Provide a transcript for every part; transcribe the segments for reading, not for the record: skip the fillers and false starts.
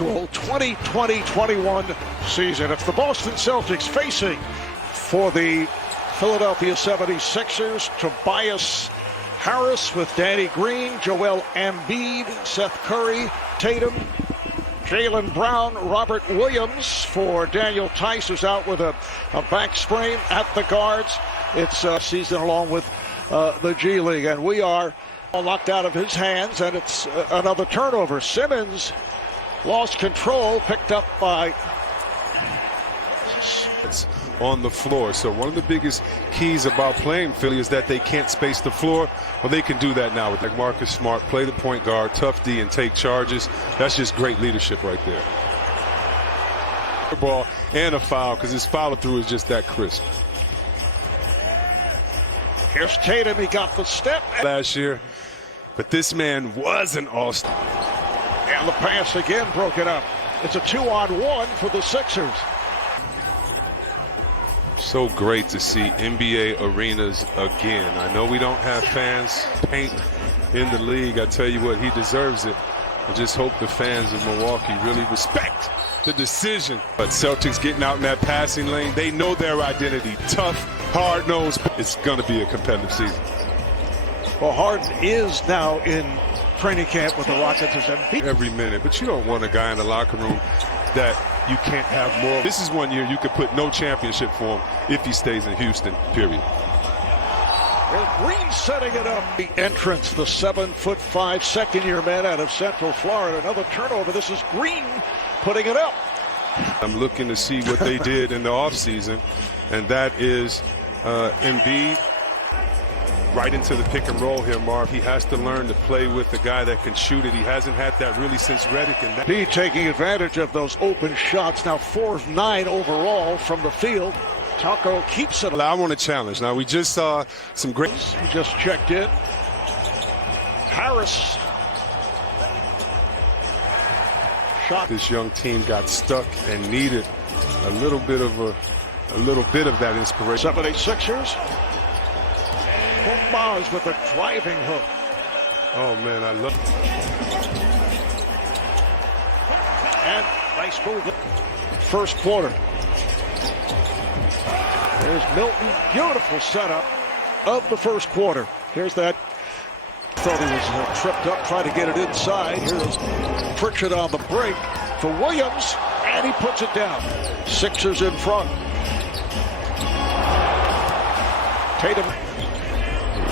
unusual 2020-21 season. It's the Boston Celtics facing for the Philadelphia 76ers, Tobias Harris with Danny Green, Joel Embiid, Seth Curry, Tatum, Jaylen Brown, Robert Williams for Daniel Tice, who's out with a back sprain at the guards. It's season along with the G League, and we are all locked out of his hands, and it's another turnover. Simmons lost control, picked up by on the floor. So one of the biggest keys about playing Philly is that they can't space the floor. Well, they can do that now with like Marcus Smart, play the point guard, tough D, and take charges. That's just great leadership right there. Ball and a foul, because his follow through is just that crisp. Here's Tatum, he got the step Last year, but this man was an all-star. And the pass again broken up. It's a 2-on-1 for the Sixers. So great to see NBA arenas again. I know we don't have fans paint in the league. I tell you what, he deserves it. I just hope the fans of Milwaukee really respect the decision. But Celtics getting out in that passing lane, they know their identity. Tough, hard-nosed. It's going to be a competitive season. Well, Harden is now in training camp with the Rockets as Embiid. Every minute, but you don't want a guy in the locker room that you can't have more. This is one year you could put no championship for him if he stays in Houston, period. Green setting it up. The entrance, the 7'5" second-year man out of Central Florida. Another turnover. This is Green putting it up. I'm looking to see what they did in the offseason, and that is Embiid right into the pick and roll here, Marv. He has to learn to play with a guy that can shoot it. He hasn't had that really since Redick. And he taking advantage of those open shots. Now 4 of 9 overall from the field. Taco keeps it. I want a challenge. Now we just saw some great. He just checked in. Harris. Shot. This young team got stuck and needed a little bit of that inspiration. 76ers. Bombas with a driving hook. Oh man, I love it. And nice move. First quarter. There's Milton. Beautiful setup of the first quarter. Here's that. Thought he was tripped up, tried to get it inside. Here's Pritchard on the break for Williams, and he puts it down. Sixers in front. Tatum.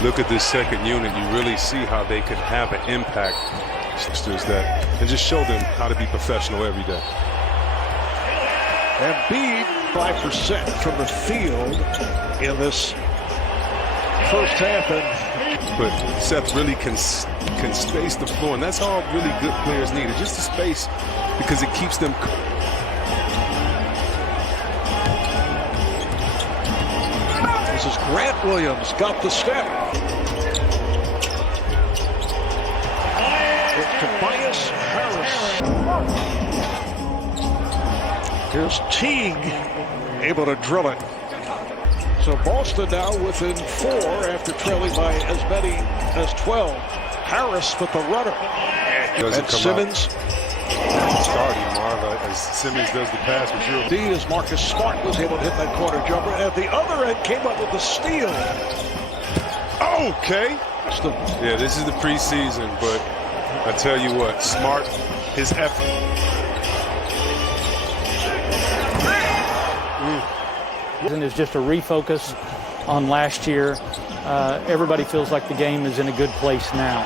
Look at this second unit. You really see how they could have an impact. And just show them how to be professional every day. Embiid 5% from the field in this first half. But Seth really can space the floor, and that's all really good players need. It's just the space because it keeps them. This is Grant Williams, got the step. It's Tobias Harris. Here's Teague, able to drill it. So Boston now within 4 after trailing by as many as 12. Harris with the runner. And Simmons. Starting, Marv, as Simmons does the pass with your D as Marcus Smart was able to hit that corner jumper. At the other end came up with the steal. Okay. Yeah, this is the preseason, but I tell you what, Smart, his effort. Is just a refocus on last year. Everybody feels like the game is in a good place now.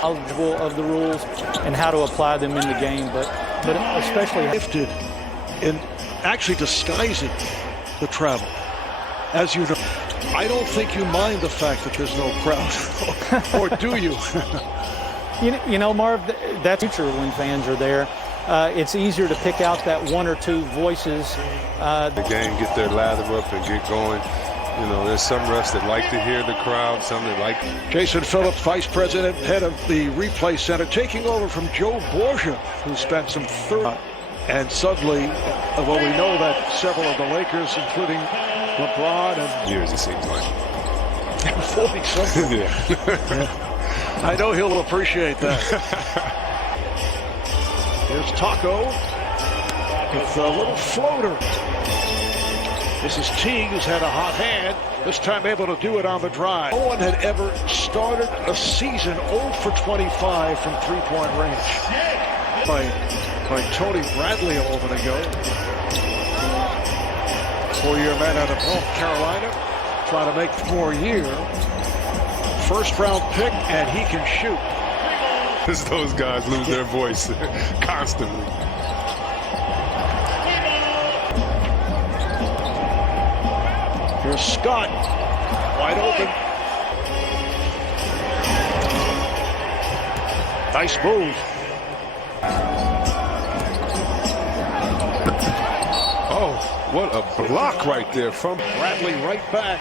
Knowledgeable of the rules and how to apply them in the game, but especially gifted in actually disguising the travel. As you know, I don't think you mind the fact that there's no crowd, or do you? You know, Marv, that's future when fans are there. It's easier to pick out that 1 or 2 voices. The game, get their lather up and get going. You know, there's some refs that like to hear the crowd, some that like. Jason Phillips, Vice President, head of the Replay Center, taking over from Joe Borgia, who spent some third. And suddenly, well, we know that several of the Lakers, including LeBron and years, it seems like 40-something. Yeah. I know he'll appreciate that. Here's Taco with a little floater. This is Teague, who's had a hot hand, this time able to do it on the drive. No one had ever started a season 0 for 25 from three-point range. By Tony Bradley a moment ago. Four-year man out of North Carolina, trying to make 4 year. First-round pick, and he can shoot. Those guys lose their voice constantly. Here's Scott, wide open. Nice move. Oh, what a block right there from Bradley right back.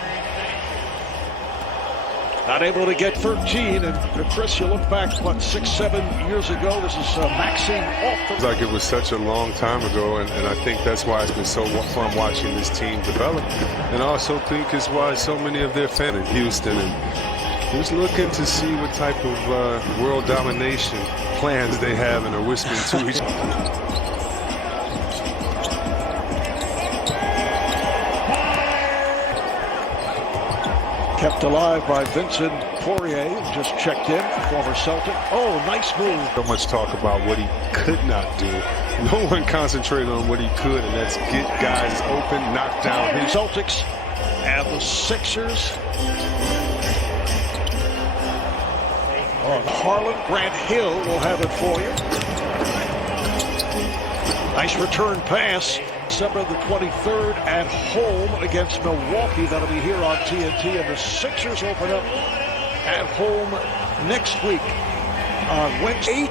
Not able to get 13, and Chris, you look back, what, 6, 7 years ago, this is Maxine off It's like it was such a long time ago, and I think that's why it's been so fun watching this team develop. And I also think it's why so many of their fans in Houston and just looking to see what type of world domination plans they have and are whispering to each other. Kept alive by Vincent Poirier, just checked in, former Celtic. Oh, nice move. So much talk about what he could not do. No one concentrated on what he could, and that's get guys open, knock down his Celtics and the Sixers. Oh, Harlan Grant Hill will have it for you. Nice return pass. December the 23rd at home against Milwaukee. That'll be here on TNT. And the Sixers open up at home next week on Wednesday.